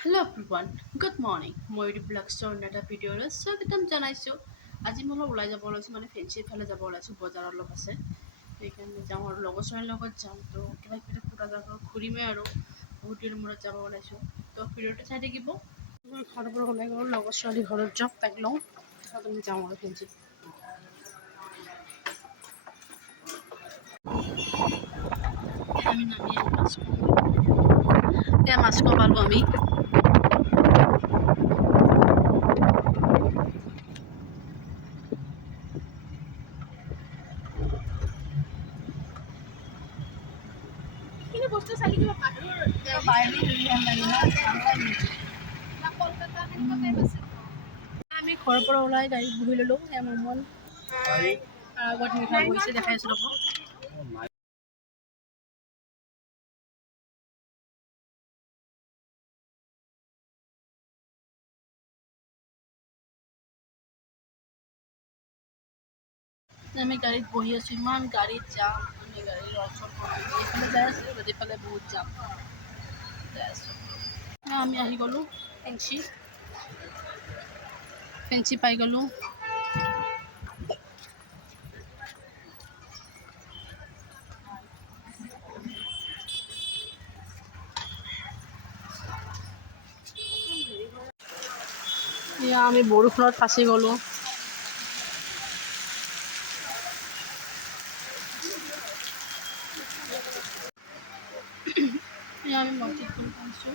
Hello everyone, good morning. মই YouTube blog store এটা ভিডিঅ'লৈ স্বাগতম জনাইছোঁ। আজি মই অলপ ওলাই যাব ওলাইছোঁ, মানে ফেঞ্চিৰ ফালে যাব ওলাইছোঁ, বজাৰ অলপ আছে। সেইকাৰণে যাওঁ আৰু লগৰ ছোৱালীৰ লগত যাম। তো কিবা কিবি ফুৰা যাব ঘূৰিমেই আৰু বহুত দিনৰ মূৰত যাব ওলাইছোঁ। তো ভিডিঅ'টো চাই থাকিব। মই ঘৰৰ পৰা ওলাই গ'লোঁ, লগৰ ছোৱালী ঘৰত যাওঁ, তাইক লওঁ, তাৰপিছত আমি যাওঁ আৰু ফেঞ্চিত। আমি নামি মাছ পালোঁ আমি। বস্তু চালি কিবা আমি ঘৰৰ পৰা ওলাই গাড়ীত বহি ল'লোঁ। মন আগত মিঠাই বহিছে, দেখাই আছোঁ ৰ'ব। আমি গাড়ীত বহি আছোঁ, ইমান গাড়ীত যাম। আমি গাড়ীৰ অচল এইফালে যাই আছোঁ, এইফালে বহুত যাম যাই আছোঁ। আমি আহি গ'লোঁ ফেঞ্চি পাই গ'লোঁ। এয়া আমি বৰষুণত ফাঁচি গ'লোঁ। এয়া আমি মছজিদ কৰি পাইছোঁ,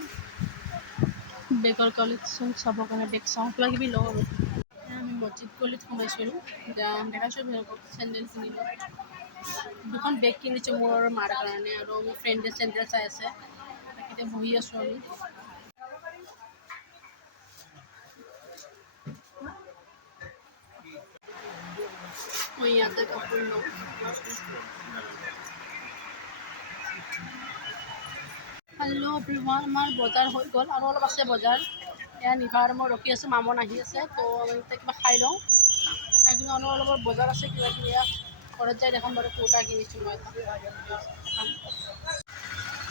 বেগৰ কালেকশ্যন চাবৰ কাৰণে বেগ চাওঁ, কিবা কিবি লওঁ আৰু। আমি মছজিদ গলিত সোমাইছিলোঁ, দেখাইছোঁ আপোনালোকক। চেণ্ডেল কিনিলোঁ, দুখন বেগ কিনিছোঁ মোৰ আৰু মাৰ কাৰণে, আৰু মোৰ ফ্ৰেণ্ডে চেণ্ডেল চাই আছে। এতিয়া বহি আছোঁ আমি। মই ইয়াতে কাপোৰ লওঁ। হেল্ল' এভৰিৱান, আমাৰ বজাৰ হৈ গ'ল আৰু অলপ আছে বজাৰ। এয়া নিভা আৰু মই ৰখি আছোঁ, মামন আহি আছে। তো আমি এতিয়া কিবা খাই লওঁ, খাই কিনে অলপ বজাৰ আছে কিবা কিবি। ঘৰত যাই দেখাম বাৰু কুৰ্তা কিনিছোঁ মই এটা।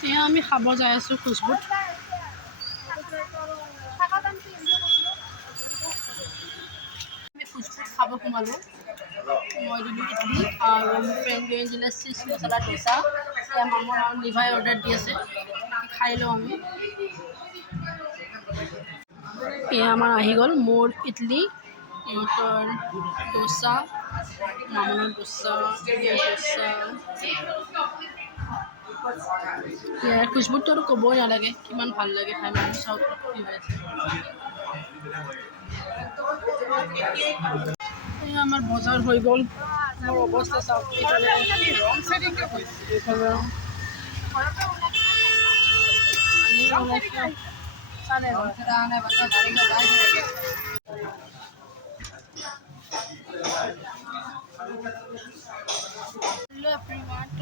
এয়া আমি খাব যাই আছোঁ খুচবুট। আমি খুচবুট খাব সোমালোঁ। মই দিলোঁ ইডলি আৰু মোৰ ফ্ৰেণ্ডে দিলে চিজ মছলা ডোচা। এয়া মামন আৰু নিভাই অৰ্ডাৰ দি আছে, খাই লওঁ আমি। এয়া আমাৰ আহি গ'ল, মোৰ ইডলি, ইহঁতৰ ডোচা, মামনৰ ডোচা, ডোচা। ইয়াৰ খুচবুটটো আৰু ক'বই নালাগে, কিমান ভাল লাগে খাই, মানে চাউথ হৈ আছে। এই আমাৰ বজাৰ হৈ গ'ল, মোৰ অৱস্থা চাওক।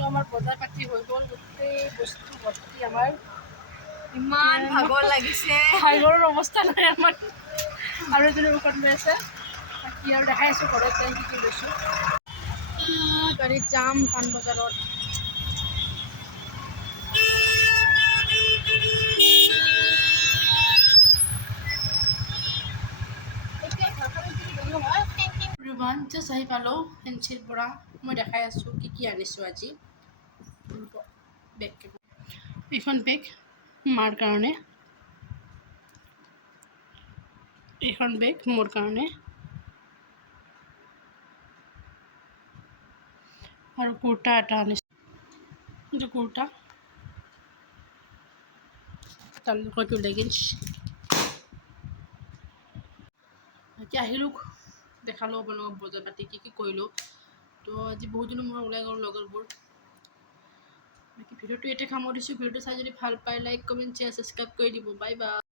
আমাৰ বজাৰ পাতি হৈ গ'ল, গোটেই বস্তু ভৰ্তি আমাৰ। ইমান ভাগৰ লাগিছে, ভাগৰৰ অৱস্থা নাই আমাৰ। আৰু এজনী মুখত লৈ আছে, বাকী আৰু দেখাই আছোঁ ঘৰত যাই কি কি লৈছোঁ। গাড়ীত যাম পাণবজাৰত। জাষ্ট আহি পালোঁ ফেঞ্চিৰ পৰা। মই দেখাই আছোঁ কি কি আনিছোঁ আজি। বেগ, এইখন বেগ মাৰ কাৰণে, এইখন বেগ মোৰ কাৰণে, আৰু কুৰ্তা এটা আনিছোঁ। এইটো কুৰ্তা, তাৰ লগত লেগিংছ। এতিয়া আহিলোঁ, দেখালোঁ আপোনালোকক বজাৰ পাতি কি কি কৰিলোঁ। তো আজি বহুত দিনৰ মূৰত ওলাই গ'লোঁ লগৰবোৰ। বাকী ভিডিঅ'টো ইয়াতে সামৰিছোঁ। ভিডিঅ'টো চাই যদি ভাল পায় লাইক কমেণ্ট শ্বেয়াৰ ছাবস্ক্ৰাইব কৰি দিব। Bye bye.